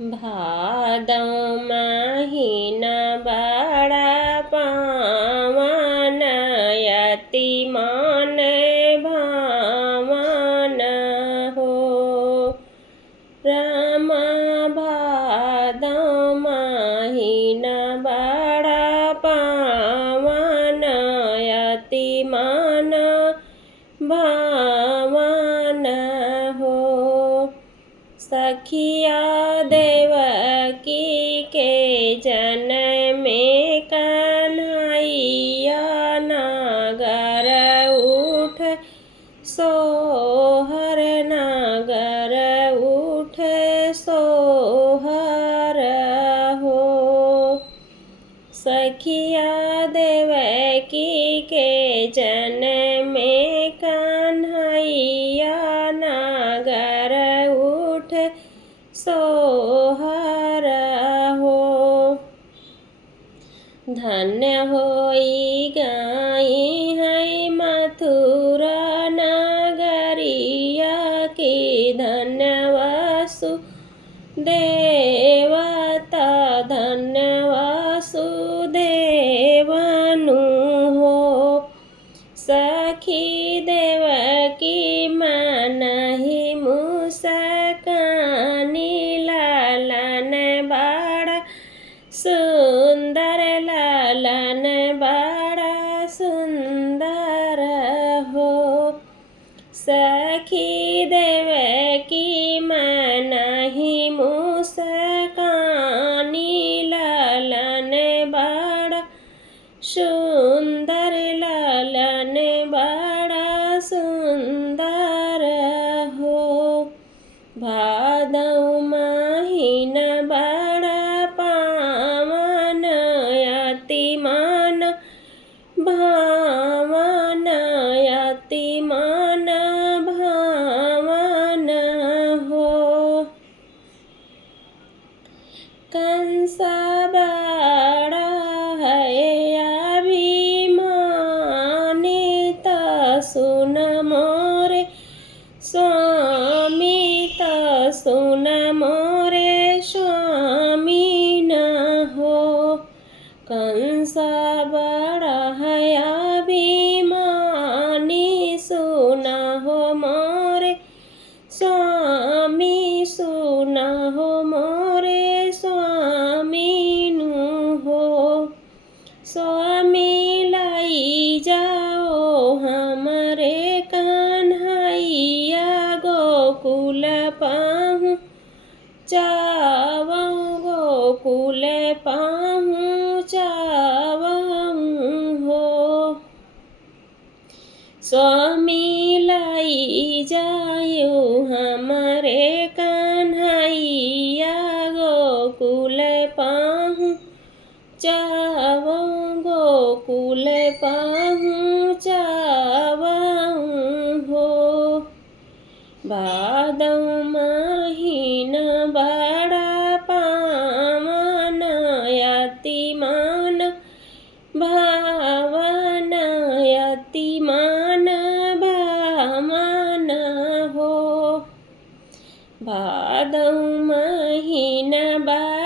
भादौ महीन बड़ा पावन अति मन भावन हो। राम भादौ महीन बड़ा पावन अति मन भावन हो। सखिया देवकी के जन्म में कन्हैया नगर उठ सोहर नगर उठ सोहर हो। सखिया देवकी के जन्म में कन्हैया नगर उठ सोहर हो। धन्य होई गई है मथुरा नगरिया की धन्य वासुदेवता धन्य वासुदेवनु हो। सखी देवकी मनहि मुस्कानी लालन बड़ा सुंदर लालन बड़ा सुंदर हो। सखी देवकी मनहि मुस्कानी लालन बड़ा सुंदर लालन बड़ा सुंदर हो। भादौ महीन बड़ा पावन अति मन भावन अति मन भावन हो। कंस बड़ा है अभिमानित सुन मोरे स्वामी सुन मोरे स्वामी न हो। कंस बड़ा है अभिमानी सुन हो मोरे स्वामी सुन हो मोरे स्वामी नु हो। स्वामी लाई जाओ हमरे कन्हैया गोकुल पाहु चावं गोकुल पाहु चावं हो। स्वामी लाई जायो हमरे कन्हैया गोकुल पाहु चावं गोकुल पाहु चावं हो। भादौ महीन बड़ा पावन अति मन भावन अति मन भावन हो। भादौ महीन बड़ा